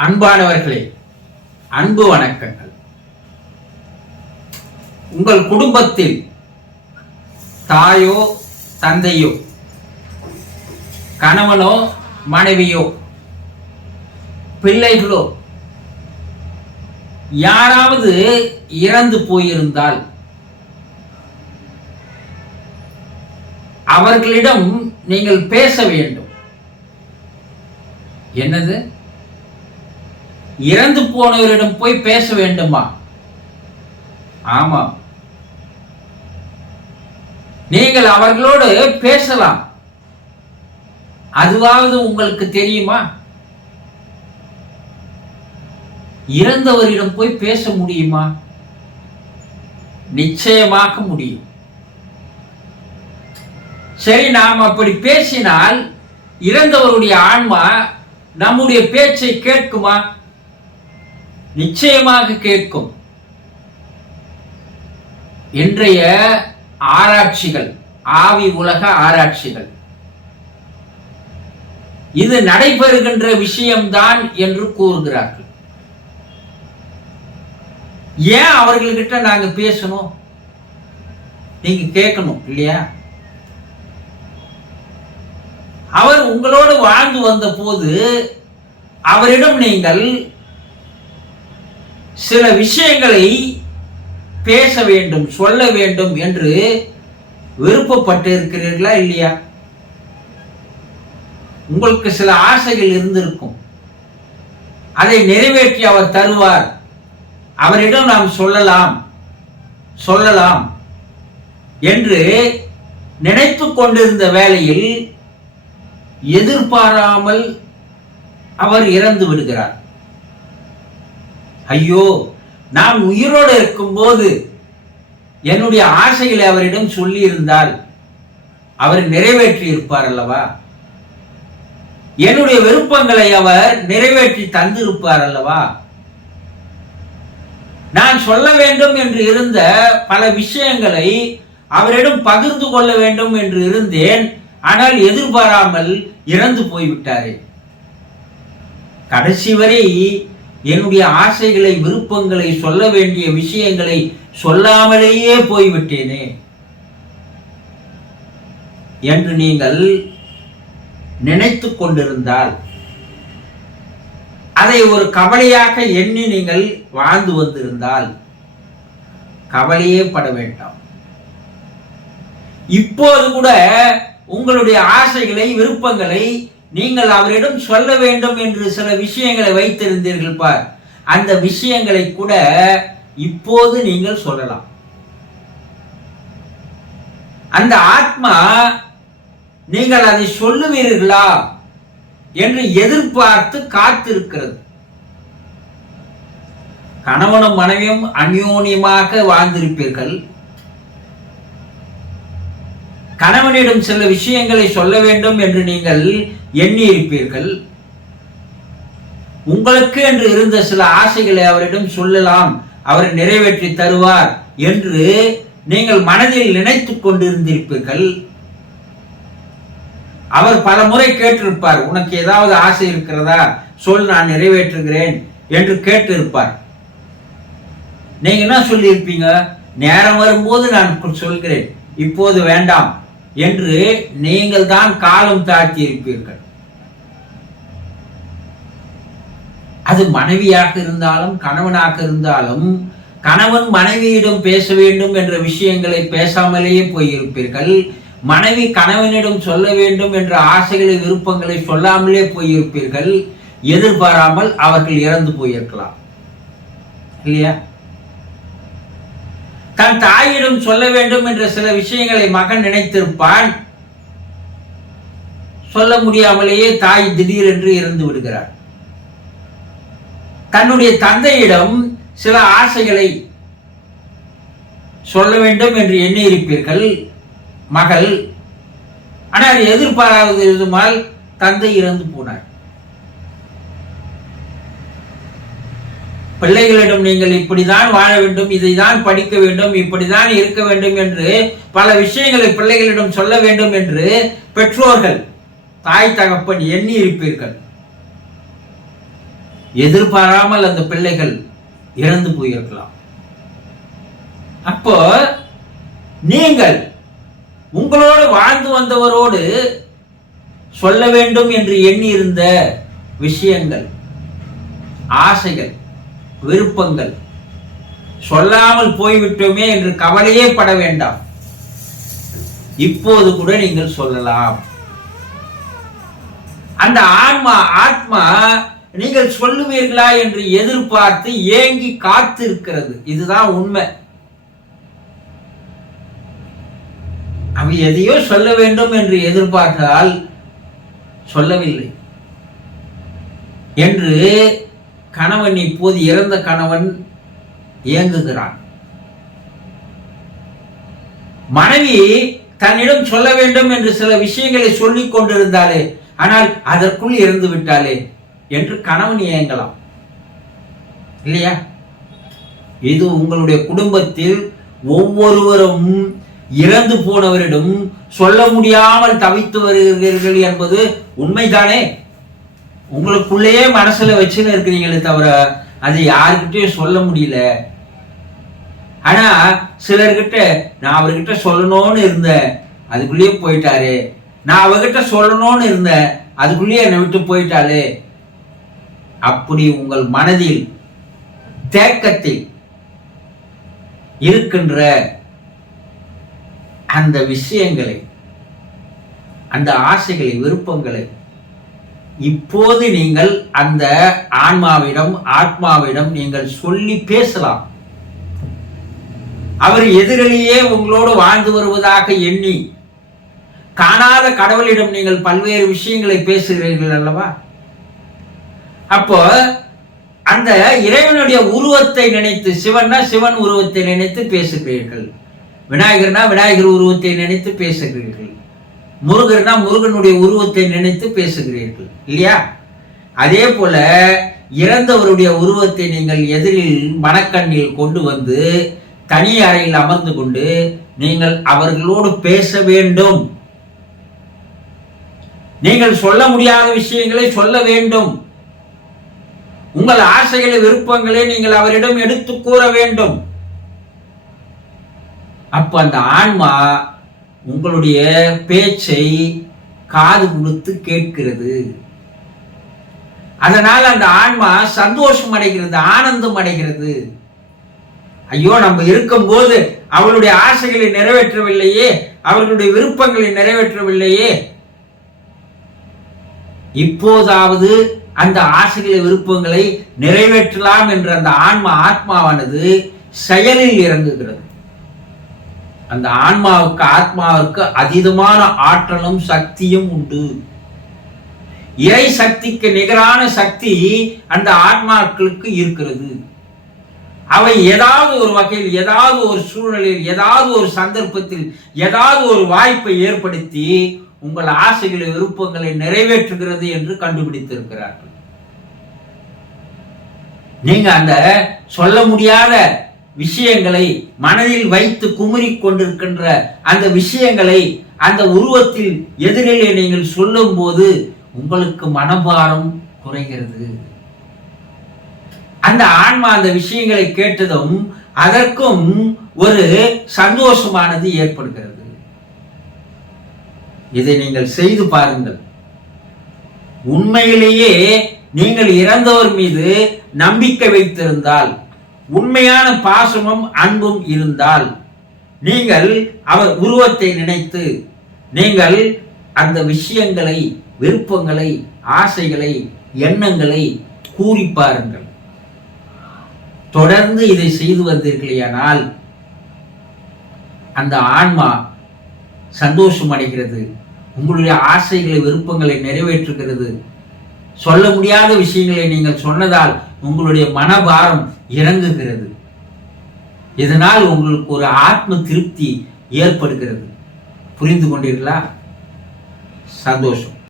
அன்பானவர்களே அன்பு வணக்கங்கள். உங்கள் குடும்பத்தில் தாயோ தந்தையோ கணவனோ மனைவியோ பிள்ளைகளோ யாராவது இறந்து போயிருந்தால் அவர்களிடம் நீங்கள் பேச வேண்டும். என்னது? இறந்து போனவரிடம் போய் பேச வேண்டுமா? ஆமா. நீங்கள் அவர்களோடு பேசலாம். அதுவாவது உங்களுக்கு தெரியுமா? இறந்தவரிடம் போய் பேச முடியுமா? நிச்சயமாக முடியும். சரி நாம் அப்படி பேசினால் இறந்தவருடைய ஆன்மா நம்முடைய பேச்சை கேட்குமா? நிச்சயமாக கேட்கும். இன்றைய ஆராய்ச்சிகள் ஆவி உலக ஆராய்ச்சிகள். இது நடைபெறுகின்ற விஷயம்தான் என்று கூறுகிறார்கள். ஏன் அவர்கள்கிட்ட நாங்க பேசணும்? நீங்க கேட்கணும் இல்லையா? அவர் உங்களோடு வாழ்ந்து வந்த போது அவரிடம் நீங்கள் சில விஷயங்களை பேச வேண்டும் சொல்ல வேண்டும் என்று விருப்பப்பட்டு இருக்கிறீர்களா இல்லையா? உங்களுக்கு சில ஆசைகள் இருந்திருக்கும். அதை நிறைவேற்றி அவர் தருவார். அவரிடம் நாம் சொல்லலாம் சொல்லலாம் என்று நினைத்து கொண்டிருந்த வேளையில் எதிர்பாராமல் அவர் இறந்து விடுகிறார். ஐயோ நான் உயிரோடு இருக்கும்போது என்னுடைய ஆசைகளை அவரிடம் சொல்லியிருந்தால் அவர் நிறைவேற்றி இருப்பார் அல்லவா? என்னுடைய விருப்பங்களை அவர் நிறைவேற்றி தந்திருப்பார் அல்லவா? நான் சொல்ல வேண்டும் என்று இருந்த பல விஷயங்களை அவரிடம் பகிர்ந்து கொள்ள வேண்டும் என்று இருந்தேன். ஆனால் எதிர்பாராமல் இறந்து போய்விட்டாரே. கடைசி வரை என்னுடைய ஆசைகளை விருப்பங்களை சொல்ல வேண்டிய விஷயங்களை சொல்லாமலேயே போய்விட்டேனே. என்று நீங்கள் நினைத்து கொண்டிருந்தால் அதை ஒரு கவலையாக எண்ணி நீங்கள் வாழ்ந்து வந்திருந்தால் கவலையே பட வேண்டாம். இப்போது கூட உங்களுடைய ஆசைகளை விருப்பங்களை நீங்கள் அவரிடம் சொல்ல வேண்டும் என்று சில விஷயங்களை வைத்திருந்தீர்கள் பார். அந்த விஷயங்களை கூட இப்போது நீங்கள் சொல்லலாம். அந்த ஆத்மா நீங்கள் அதை சொல்லுவீர்களா என்று எதிர்பார்த்து காத்திருக்கிறது. கணவனும் மனைவியும் அந்யோன்யமாக வாழ்ந்திருப்பீர்கள். கணவனிடம் சில விஷயங்களை சொல்ல வேண்டும் என்று நீங்கள் எண்ணி இருப்பீர்கள் உங்களுக்கு என்று இருந்த சில ஆசைகளை அவரிடம் சொல்லலாம். அவர் நிறைவேற்றி தருவார் என்று நீங்கள் மனதில் நினைத்துக் கொண்டிருந்திருப்பீர்கள். அவர் பல முறை கேட்டிருப்பார் உனக்கு ஏதாவது ஆசை இருக்கிறதா? சொல் நான் நிறைவேற்றுகிறேன் என்று கேட்டிருப்பார். நீங்க என்ன சொல்லியிருப்பீங்க? நேரம் வரும்போது நான் சொல்கிறேன். இப்போது வேண்டாம். என்று நீங்கள் தான் காலம் தாழ்த்தி இருப்பீர்கள் அது மனைவியாக இருந்தாலும் கணவனாக இருந்தாலும் கணவன் மனைவியிடம் பேச வேண்டும் என்ற விஷயங்களை பேசாமலேயே போயிருப்பீர்கள். மனைவி கணவனிடம் சொல்ல வேண்டும் என்ற ஆசைகளை விருப்பங்களை சொல்லாமலே போயிருப்பீர்கள். எதிர்பாராமல் அவர்கள் இறந்து போயிருக்கலாம். இல்லையா? தன் தாயிடம் சொல்ல வேண்டும் என்ற சில விஷயங்களை மகன் நினைத்திருப்பான். சொல்ல முடியாமலேயே தாய் திடீரென்று இறந்து விடுகிறார் தன்னுடைய தந்தையிடம் சில ஆசைகளை சொல்ல வேண்டும் என்று எண்ணி இருப்பீர்கள் மகள். ஆனால் எதிர்பாராத விதமால் தந்தை இறந்து போனார். பிள்ளைகளிடம் நீங்கள் இப்படிதான் வாழ வேண்டும் இதைதான் படிக்க வேண்டும் இப்படிதான் இருக்க வேண்டும் என்று பல விஷயங்களை பிள்ளைகளிடம் சொல்ல வேண்டும் என்று பெற்றோர்கள் தாய் தகப்பன் எண்ணி இருப்பீர்கள் எதிர்பாராமல் அந்த பிள்ளைகள் இறந்து போயிருக்கலாம். அப்போ நீங்கள் உங்களோடு வாழ்ந்து வந்தவரோடு சொல்ல வேண்டும் என்று எண்ணியிருந்த விஷயங்கள் ஆசைகள் விருப்பங்கள். சொல்லாமல் போய்விட்டோமே என்று கவலையே பட வேண்டாம். இப்போது கூட நீங்கள் சொல்லலாம். அந்த ஆன்மா ஆத்மா நீங்கள் சொல்லுவீர்களா என்று எதிர்பார்த்து ஏங்கி காத்து இருக்கிறது இதுதான் உண்மை. அவன் எதையோ சொல்ல வேண்டும் என்று எதிர்பார்த்தால் சொல்லவில்லை. என்று கணவன் இப்போது இறந்த கணவன் இயங்குகிறான். மனைவி தன்னிடம் சொல்ல வேண்டும் என்று சில விஷயங்களை சொல்லிக் கொண்டிருந்தாலே ஆனால் அதற்குள் இறந்து விட்டாலே என்று கணவன் இயங்கலாம். இல்லையா? இது உங்களுடைய குடும்பத்தில் ஒவ்வொருவரும் இறந்து போனவரிடம் சொல்ல முடியாமல் தவித்து வருகிறீர்கள் என்பது உண்மைதானே? உங்களுக்குள்ளேயே மனசுல வச்சுன்னு இருக்கிறீங்களே தவிர அது யாருக்கிட்டையும் சொல்ல முடியல. ஆனா சிலர்கிட்ட நான் அவர்கிட்ட சொல்லணும்னு இருந்தேன் அதுக்குள்ளேயே போயிட்டாரு. நான் அவகிட்ட சொல்லணும்னு இருந்தேன் அதுக்குள்ளேயே என்னை விட்டு போயிட்டாளே அப்படி உங்கள் மனதில் தேக்கத்தில் இருக்கின்ற அந்த விஷயங்களை அந்த ஆசைகளை விருப்பங்களை இப்போது நீங்கள் அந்த ஆன்மாவிடம் ஆத்மாவிடம் நீங்கள் சொல்லி பேசலாம். அவர் எதிரிலேயே உங்களோடு வாழ்ந்து வருவதாக எண்ணி காணாத கடவுளிடம் நீங்கள் பல்வேறு விஷயங்களை பேசுகிறீர்கள் அல்லவா? அப்போ அந்த இறைவனுடைய உருவத்தை நினைத்து சிவன்னா சிவன் உருவத்தை நினைத்து பேசுகிறீர்கள். விநாயகர்னா விநாயகர் உருவத்தை நினைத்து பேசுகிறீர்கள். முருகர்னா முருகனுடைய உருவத்தை நினைத்து பேசுகிறீர்கள் இல்லையா? அதே போல இறந்தவருடைய உருவத்தை நீங்கள் எதிரில் மனக்கண்ணில் கொண்டு வந்து தனி அறையில் அமர்ந்து கொண்டு நீங்கள் அவர்களோடு பேச வேண்டும். நீங்கள் சொல்ல முடியாத விஷயங்களை சொல்ல வேண்டும். உங்கள் ஆசைகளை விருப்பங்களை நீங்கள் அவரிடம் எடுத்து கூற வேண்டும். அப்ப அந்த ஆன்மா உங்களுடைய பேச்சை காது கொடுத்து கேட்கிறது. அதனால் அந்த ஆன்மா சந்தோஷம் அடைகிறது ஆனந்தம் அடைகிறது. ஐயோ நம்ம இருக்கும்போது அவளுடைய ஆசைகளை நிறைவேற்றவில்லையே அவர்களுடைய விருப்பங்களை நிறைவேற்றவில்லையே. இப்போதாவது அந்த ஆசைகளை விருப்பங்களை நிறைவேற்றலாம் என்ற அந்த ஆன்மா ஆத்மாவானது செயலில் இறங்குகிறது. அந்த ஆன்மாவுக்கு ஆத்மாவுக்கு அதீதமான ஆற்றலும் சக்தியும் உண்டு. இறை சக்திக்கு நிகரான சக்தி அந்த ஆத்மாக்களுக்கு இருக்கிறது. அவை ஏதாவது ஒரு வகையில் ஏதாவது ஒரு சூழ்நிலையில் ஏதாவது ஒரு சந்தர்ப்பத்தில் ஏதாவது ஒரு வாய்ப்பை ஏற்படுத்தி உங்கள் ஆசைகளை விருப்பங்களை நிறைவேற்றுகிறது என்று கண்டுபிடித்திருக்கிறார்கள். நீங்க அந்த சொல்ல முடியாத விஷயங்களை மனதில் வைத்து குமுறி கொண்டிருக்கின்ற அந்த விஷயங்களை அந்த உருவத்தில் எதிரிலே நீங்கள் சொல்லும் போது உங்களுக்கு மனபாரம் குறைகிறது. அந்த ஆன்மா அந்த விஷயங்களை கேட்டதும் அதற்கும் ஒரு சந்தோஷமானது ஏற்படுகிறது. இதை நீங்கள் செய்து பாருங்கள். உண்மையிலேயே நீங்கள் இறந்தவர் மீது நம்பிக்கை வைத்திருந்தால் உண்மையான பாசமும் அன்பும் இருந்தால் நீங்கள் அவர் உருவத்தை நினைத்து நீங்கள் அந்த விஷயங்களை விருப்பங்களை ஆசைகளை எண்ணங்களை கூறி பாருங்கள். தொடர்ந்து இதை செய்து வந்தீர்களேயானால் அந்த ஆன்மா சந்தோஷம் அடைகிறது. உங்களுடைய ஆசைகளை விருப்பங்களை நிறைவேற்றுகிறது. சொல்ல முடியாத விஷயங்களை நீங்கள் சொன்னதால் உங்களுடைய மனபாரம் இறங்குகிறது. இதனால் உங்களுக்கு ஒரு ஆத்ம திருப்தி ஏற்படுகிறது. புரிந்து கொண்டீர்களா? சந்தோஷம்.